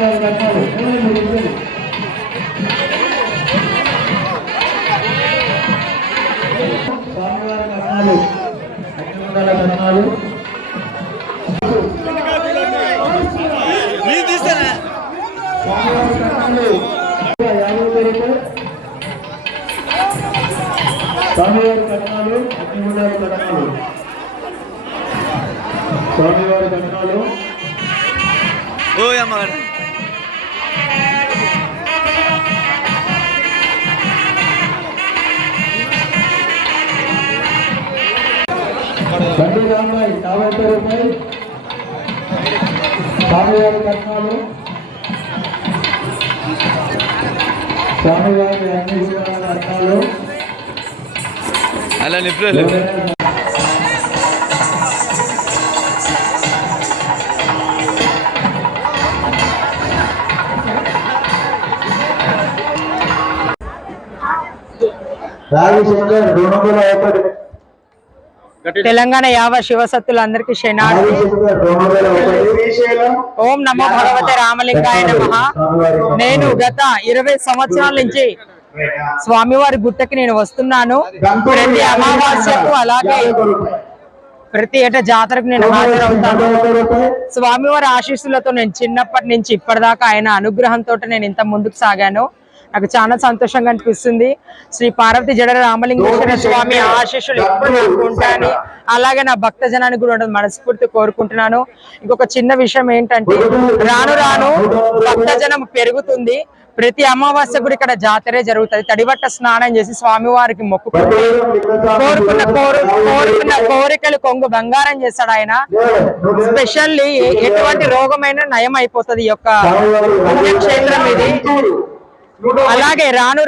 గారు కట్టారు ఇరవై మూడు వేలు స్వామివారి కట్నాలు అగ్నిగుండాల కట్నాలు స్వామివారి కట్నాలు స్వామివారి కట్నాలు ఓ అమ్మగారు బండి రాంబాయి యాభై ఒక్క రూపాయలు స్వామివారి కట్నాలు. స్వామివారి అగ్నిగుండాల కట్నాలు. అలా నిప్పులేదు రాజశేఖర్ రెండు వందల ఒకటి. తెలంగాణ యావ శివసత్తులందరికీ శనాడు ఓం నమో భగవతే రామలింగాయ నమ. నేను గత ఇరవై సంవత్సరాల నుంచి స్వామివారి గుట్టకి నేను వస్తున్నాను. ప్రతి అమావాస్యకు అలాగే ప్రతి ఏటా జాతరకు నేను హాజరవుతాను. స్వామివారి ఆశీస్సులతో నేను చిన్నప్పటి నుంచి ఇప్పటిదాకా ఆయన అనుగ్రహంతో నేను ఇంత ముందుకు సాగాను. నాకు చాలా సంతోషంగా అనిపిస్తుంది. శ్రీ పార్వతి జడ రామలింగేశ్వర స్వామి ఆశీస్సులు ఎప్పుడు నాకు ఉంటాయని అలాగే నా భక్త జనానికి కూడా ఉండదు మనస్ఫూర్తి కోరుకుంటున్నాను. ఇంకొక చిన్న విషయం ఏంటంటే రాను రాను భక్త జనం పెరుగుతుంది. ప్రతి అమావాస్య కూడా ఇక్కడ జాతరే జరుగుతుంది. తడిబట్ట స్నానం చేసి స్వామివారికి మొక్కుకుంటే. కోరుకున్న కోరు కోరుకున్న కోరికలు కొంగు బంగారం చేస్తాడు ఆయన. స్పెషల్లీ ఎటువంటి రోగమైన నయం అయిపోతుంది ఈ యొక్క పుణ్యక్షేత్రం ఇది. అలాగే రాను